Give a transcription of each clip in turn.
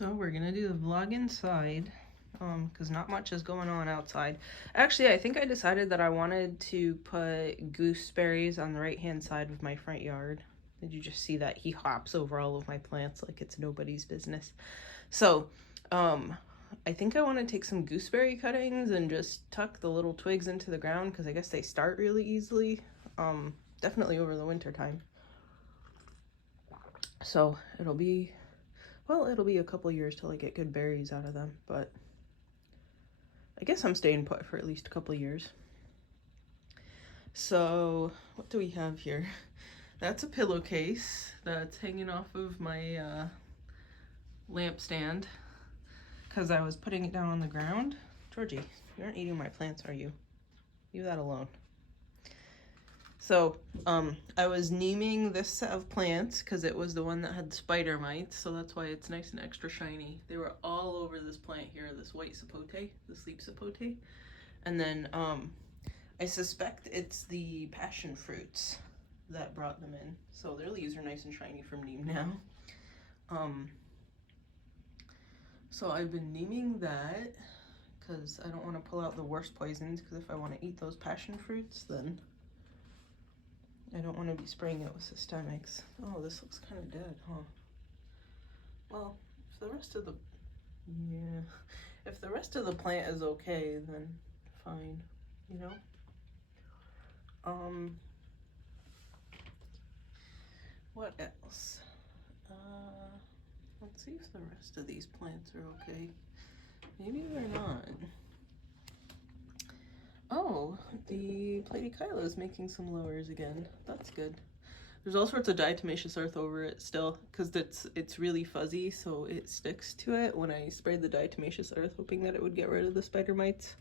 So we're gonna do the vlog inside, because not much is going on outside. Actually, I think I decided that I wanted to put gooseberries on the right-hand side of my front yard. Did you just see that? He hops over all of my plants like it's nobody's business. So, I think I want to take some gooseberry cuttings and just tuck the little twigs into the ground because I guess they start really easily. Definitely over the winter time. So it'll be a couple years till I get good berries out of them, but I guess I'm staying put for at least a couple years. So what do we have here? That's a pillowcase that's hanging off of my lamp stand because I was putting it down on the ground. Georgie, you aren't eating my plants, are you? Leave that alone. So, I was naming this set of plants because it was the one that had spider mites, so that's why it's nice and extra shiny. They were all over this plant here, this white sapote, the sleep sapote. And then, I suspect it's the passion fruits that brought them in. So their leaves are nice and shiny from neem now. So I've been naming that because I don't want to pull out the worst poisons, because if I want to eat those passion fruits, then I don't want to be spraying it with systemics. Oh, this looks kind of dead, huh? Well, if the rest of the, if the rest of the plant is okay, then fine, you know? What else? Let's see if the rest of these plants are okay. Maybe they're not. Oh, the platychila is making some lowers again. That's good. There's all sorts of diatomaceous earth over it still, because it's really fuzzy, so it sticks to it when I sprayed the diatomaceous earth, hoping that it would get rid of the spider mites.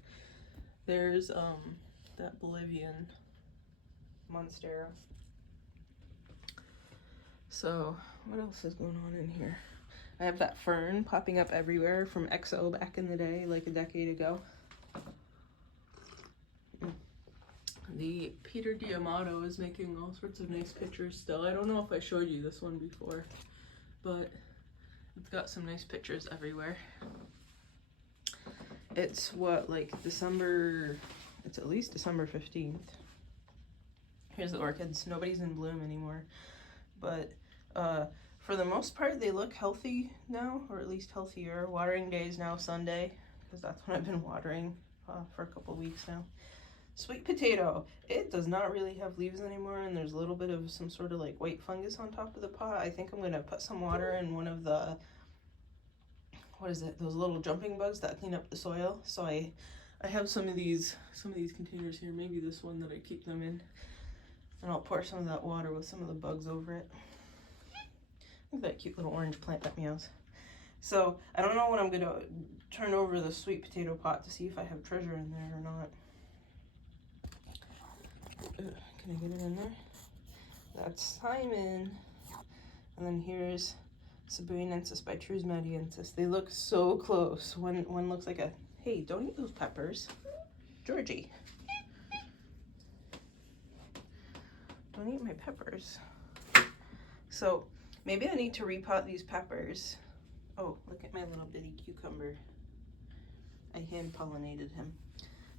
There's that Bolivian monstera. So what else is going on in here? I have that fern popping up everywhere from XO back in the day, like a decade ago. The Peter Diamato is making all sorts of nice pictures still. I don't know if I showed you this one before, but it's got some nice pictures everywhere. It's what, like December, it's at least December 15th. Here's the orchids. Nobody's in bloom anymore, but for the most part they look healthy now, or at least healthier. Watering day is now Sunday, because that's when I've been watering for a couple weeks now. Sweet potato, it does not really have leaves anymore, and there's a little bit of some sort of like white fungus on top of the pot. I think I'm gonna put some water in one of the, what is it, those little jumping bugs that clean up the soil. So I have some of these containers here, maybe this one that I keep them in, and I'll pour some of that water with some of the bugs over it. Look at that cute little orange plant that meows. So I don't know when I'm gonna turn over the sweet potato pot to see if I have treasure in there or not. Can I get it in there? That's Simon. And then here's Sabuinensis by Trusmadiensis. They look so close. One looks like a, hey, don't eat those peppers. Georgie. Don't eat my peppers. So maybe I need to repot these peppers. Oh, look at my little bitty cucumber. I hand pollinated him.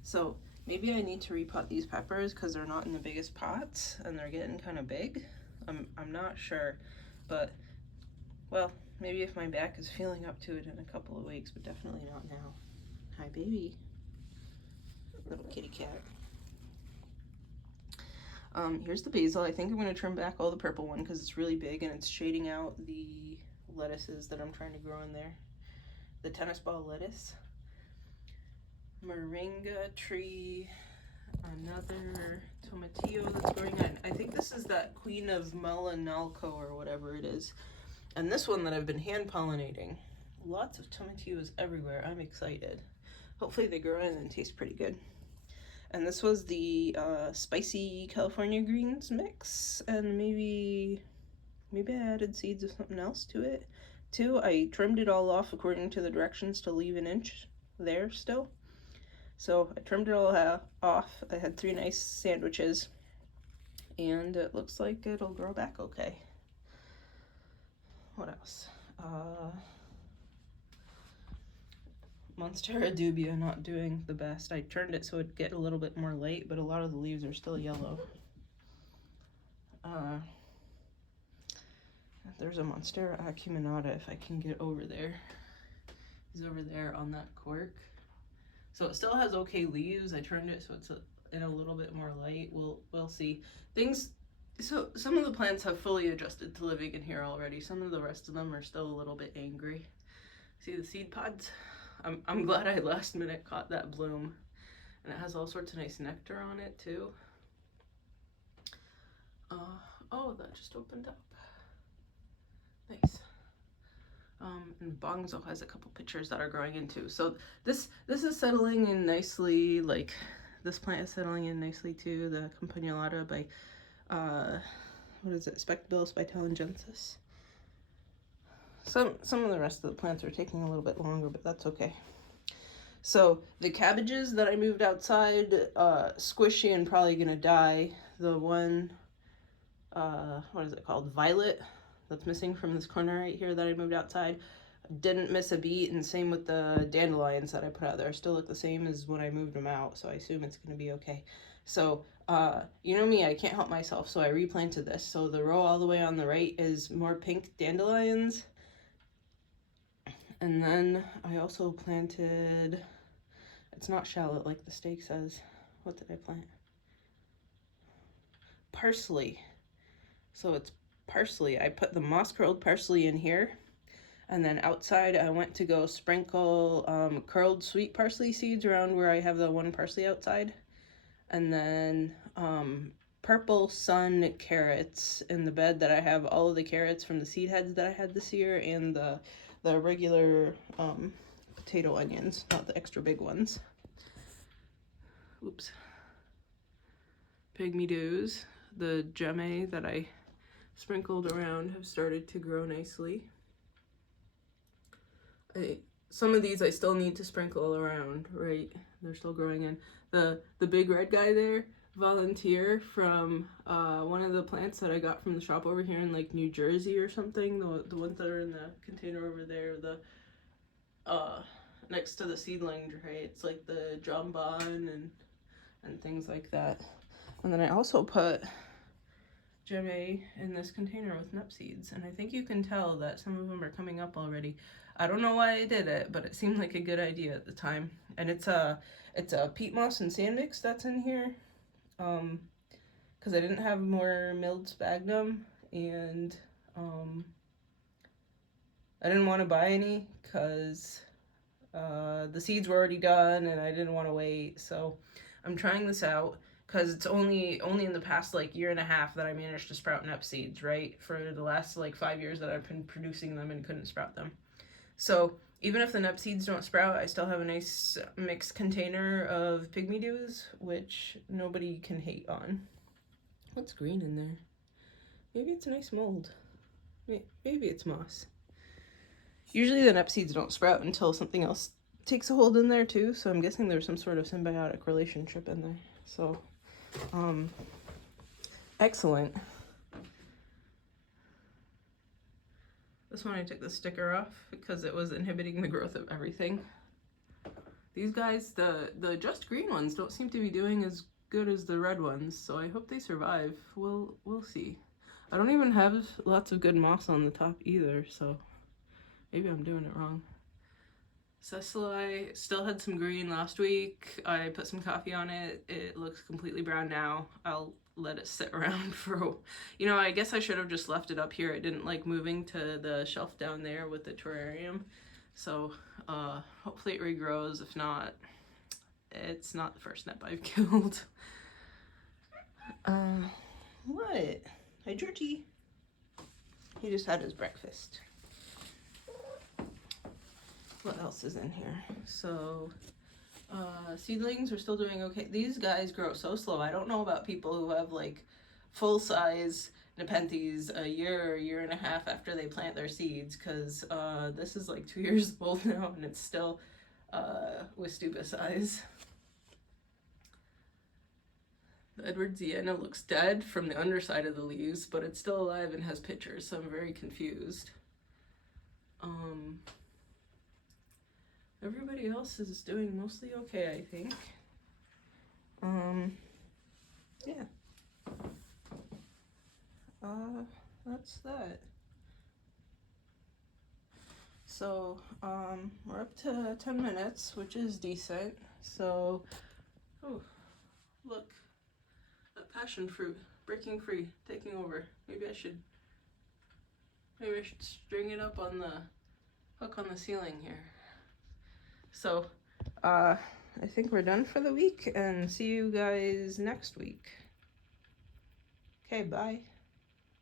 So maybe I need to repot these peppers because they're not in the biggest pots and they're getting kind of big. I'm not sure, but well, maybe if my back is feeling up to it in a couple of weeks, but definitely not now. Hi, baby. Little kitty cat. Here's the basil. I think I'm going to trim back all the purple one because it's really big and it's shading out the lettuces that I'm trying to grow in there. The tennis ball lettuce. Moringa tree, another tomatillo that's growing on. I think this is that Queen of Melanalco or whatever it is. And this one that I've been hand pollinating. Lots of tomatillos everywhere. I'm excited. Hopefully they grow in and taste pretty good. And this was the spicy California greens mix, and maybe I added seeds of something else to it too. I trimmed it all off according to the directions to leave an inch there still. So I trimmed it all off. I had 3 nice sandwiches, and it looks like it'll grow back okay. What else? Monstera dubia not doing the best. I turned it so it'd get a little bit more light, but a lot of the leaves are still yellow. There's a Monstera acuminata if I can get over there. He's over there on that cork. So it still has okay leaves. I turned it so it's in a little bit more light. We'll see. So some of the plants have fully adjusted to living in here already. Some of the rest of them are still a little bit angry. See the seed pods? I'm glad I last minute caught that bloom. And it has all sorts of nice nectar on it too. Oh, that just opened up. Nice. And Bongzo has a couple pictures that are growing in too. So this is settling in nicely. Like this plant is settling in nicely too. The Campanulata by what is it? Spectabilis vitellengensis. Some of the rest of the plants are taking a little bit longer, but that's okay. So the cabbages that I moved outside, squishy and probably gonna die. The one, what is it called? Violet, that's missing from this corner right here that I moved outside. Didn't miss a beat, and same with the dandelions that I put out there. Still look the same as when I moved them out, so I assume it's gonna be okay. So, you know me, I can't help myself, so I replanted this. So the row all the way on the right is more pink dandelions. And then I also planted, it's not shallot like the steak says. What did I plant? Parsley. So it's parsley. I put the moss curled parsley in here. And then outside I went to go sprinkle curled sweet parsley seeds around where I have the one parsley outside. And then purple sun carrots in the bed that I have all of the carrots from the seed heads that I had this year, and the regular potato onions, not the extra big ones. Oops. Pygmy doos, the gemme that I sprinkled around have started to grow nicely. Some of these I still need to sprinkle around, right? They're still growing in. The big red guy there, Volunteer, from one of the plants that I got from the shop over here in like New Jersey or something. The ones that are in the container over there, the next to the seedling tray. It's like the jambon and things like that. And then I also put gemme in this container with nut seeds, and I think you can tell that some of them are coming up already. I don't know why I did it, but it seemed like a good idea at the time. And it's a peat moss and sand mix that's in here, because I didn't have more milled sphagnum, and I didn't want to buy any because the seeds were already done and I didn't want to wait. So I'm trying this out because it's only in the past like year and a half that I managed to sprout nep seeds, right? For the last like 5 years that I've been producing them and couldn't sprout them. So even if the nep seeds don't sprout, I still have a nice mixed container of pygmy dews, which nobody can hate on. What's green in there? Maybe it's a nice mold. Maybe it's moss. Usually the nep seeds don't sprout until something else takes a hold in there too, so I'm guessing there's some sort of symbiotic relationship in there. So, excellent. This one I took the sticker off because it was inhibiting the growth of everything. These guys, the just green ones, don't seem to be doing as good as the red ones, so I hope they survive. We'll see. I don't even have lots of good moss on the top either, so maybe I'm doing it wrong. Cecily still had some green last week. I put some coffee on it. It looks completely brown now. I'll let it sit around for, you know, I guess I should have just left it up here. I didn't like moving to the shelf down there with the terrarium. So hopefully it regrows. If not, it's not the first nep I've killed. What? Hi, Georgie. He just had his breakfast. What else is in here? So, seedlings are still doing okay. These guys grow so slow. I don't know about people who have like full-size Nepenthes a year and a half after they plant their seeds, because this is like 2 years old now and it's still Wistuba size. The Edwardsiana looks dead from the underside of the leaves, but it's still alive and has pictures, so I'm very confused. everybody else is doing mostly okay, I think. Yeah. That's that. So, we're up to 10 minutes, which is decent. So, oh, look, that passion fruit, breaking free, taking over. Maybe I should string it up on the hook on the ceiling here. So, I think we're done for the week, and see you guys next week. Okay, bye.